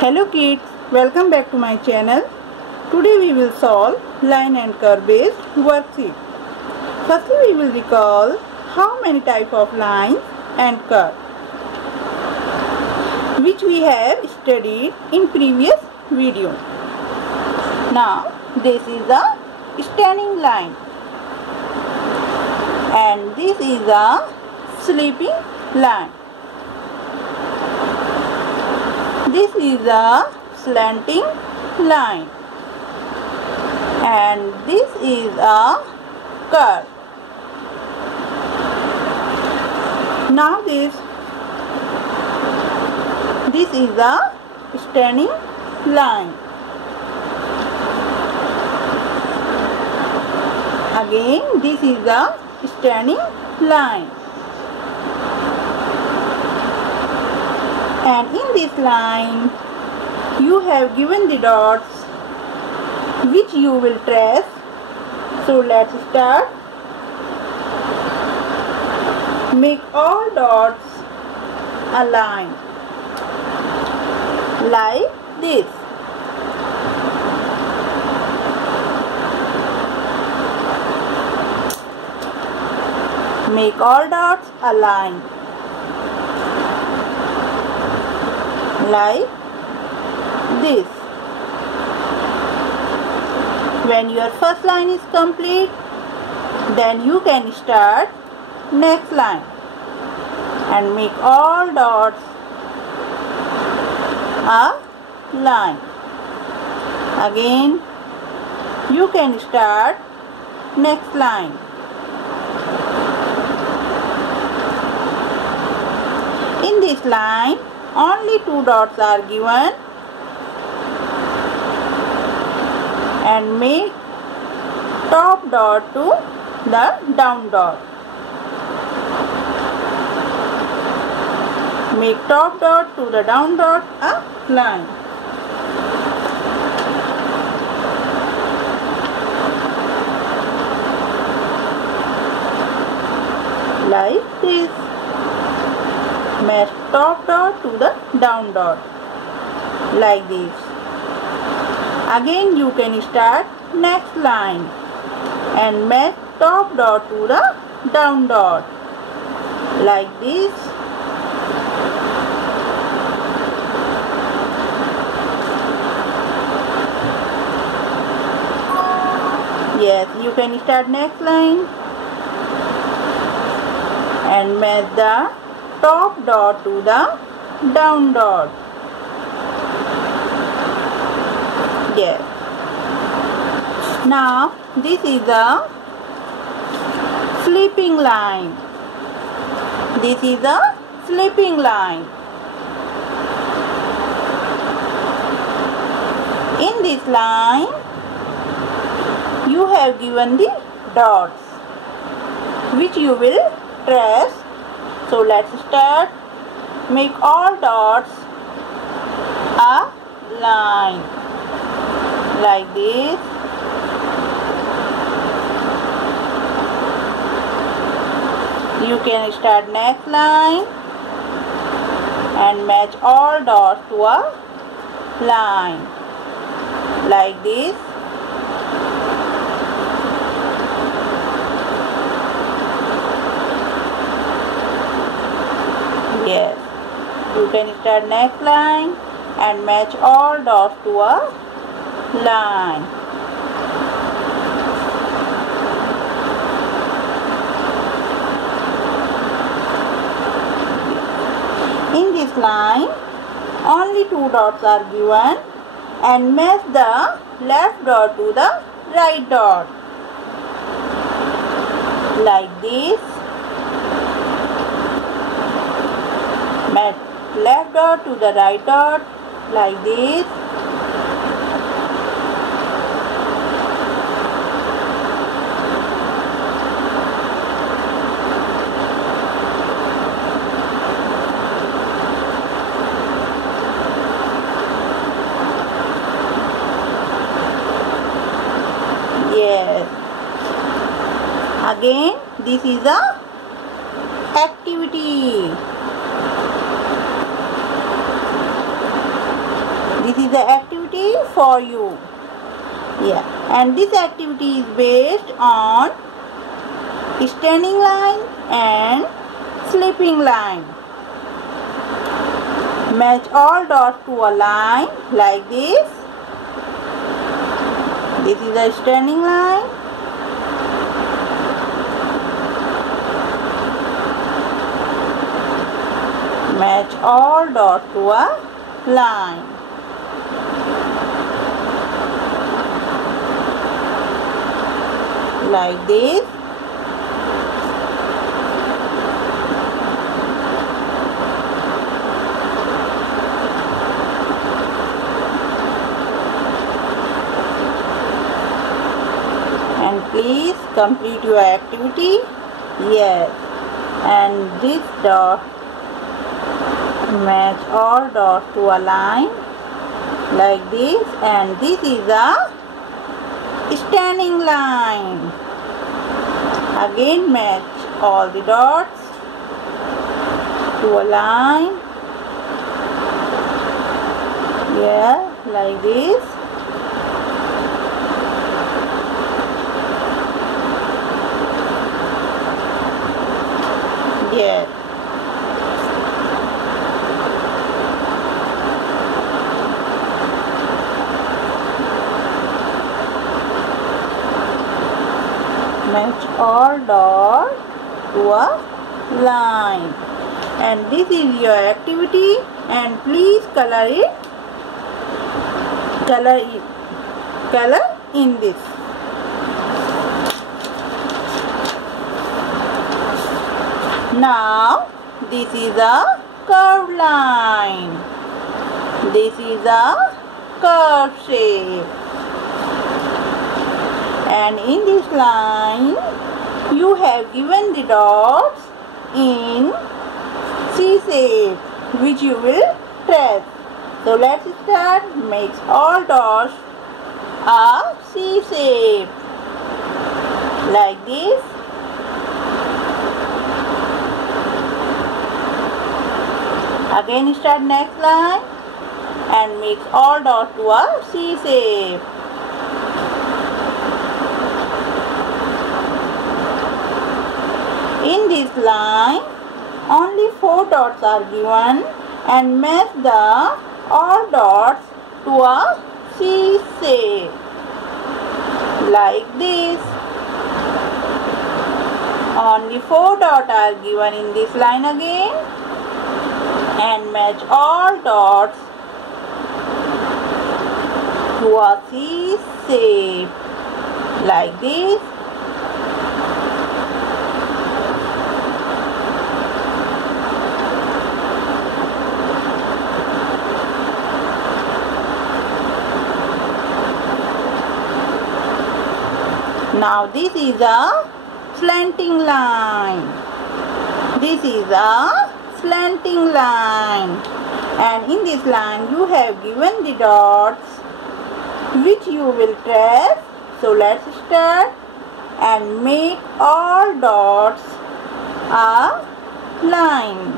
Hello kids, welcome back to my channel. Today we will solve line and curve based worksheet. Firstly we will recall how many types of lines and curve which we have studied in previous video. Now this is a standing line and this is a sleeping line. This is a slanting line and this is a curve. Now this is a standing line. Again this is a standing line. And in this line you have given the dots which you will trace. So let's start. Make all dots a line like this. Make all dots a line like this. When your first line is complete, then you can start next line and make all dots a line. Again you can start next line. In this line only two dots are given and make top dot to the down dot. Make top dot to the down dot a line. Like this. Match top dot to the down dot like this. Again you can start next line and match top dot to the down dot like this. Yes, you can start next line and match the top dot to the down dot. Yes. Now this is a sleeping line. This is a sleeping line. In this line you have given the dots which you will trace. So let's start. Make all dots a line like this. You can start next line and match all dots to a line like this. Yes, you can start next line and match all dots to a line. In this line, only two dots are given and match the left dot to the right dot like this. Match left dot to the right dot like this. Yes. Again this is a activity. This is the activity for you. Yeah, and this activity is based on standing line and sleeping line. Match all dots to a line like this. This is a standing line. Match all dots to a line. Like this. And please complete your activity. Yes. And this dot, match all dots to a line like this, and this is a standing line. Again match all the dots to a line. Yeah, like this. Yes. Match all dots to a line, and this is your activity, and please color in this. Now this is a curved line. This is a curved shape. And in this line, you have given the dots in C shape, which you will trace. So let's start. Make all dots a C shape, like this. Again start next line and make all dots to a C shape. In this line, only 4 dots are given, and match the all dots to a C shape, like this. Only 4 dots are given in this line again, and match all dots to a C shape, like this. Now this is a slanting line. This is a slanting line, and in this line you have given the dots which you will trace. So let's start and make all dots a line.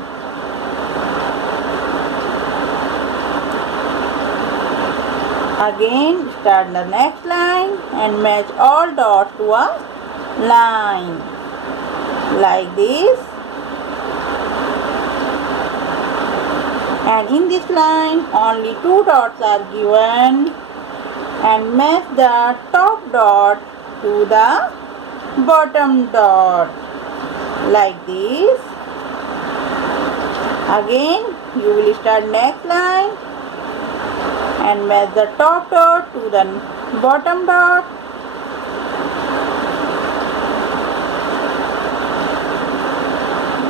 Again start the next line and match all dots to a line, like this. And in this line only 2 dots are given, and match the top dot to the bottom dot, like this. Again you will start next line and match the top dot to the bottom dot,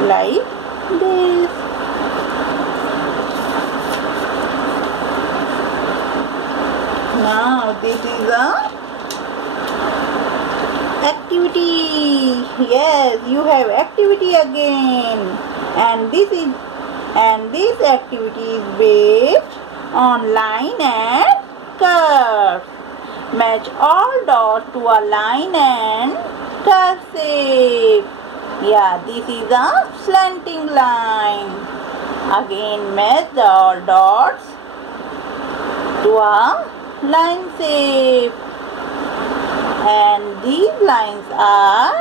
like this. Now this is a activity. Yes, you have activity again, and this activity is based on line and curve. Match all dots to a line and curve shape. Yeah, this is a slanting line. Again match the all dots to a line shape, and these lines are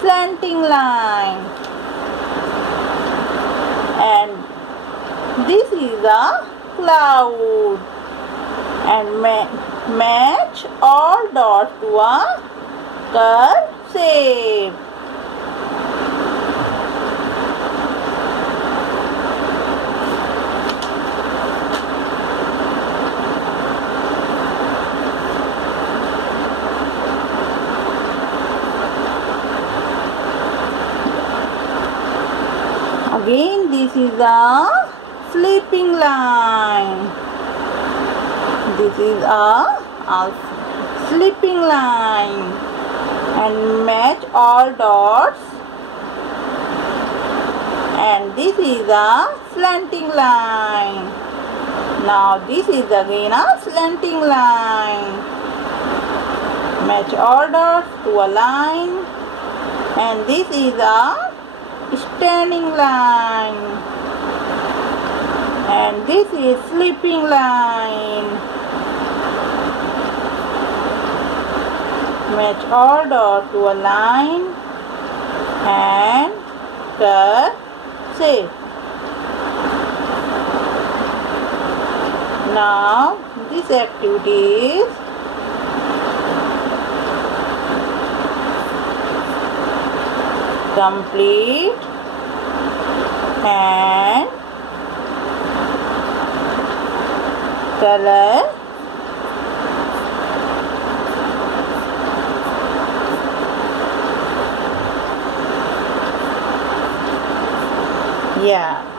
slanting line, and this is a cloud, and match all dots to a curve shape. Again, this is a sleeping line. This is a sleeping line, and match all dots, and this is a slanting line. Now this is again a slanting line. Match all dots to a line, and this is a standing line, and this is sleeping line. Match all dots to a line and curve shape. Now this activity is complete, and color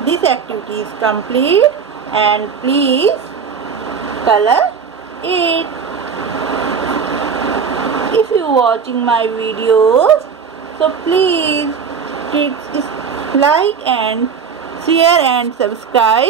this activity is complete, and please color it. If you are watching my videos, so please like and share and subscribe.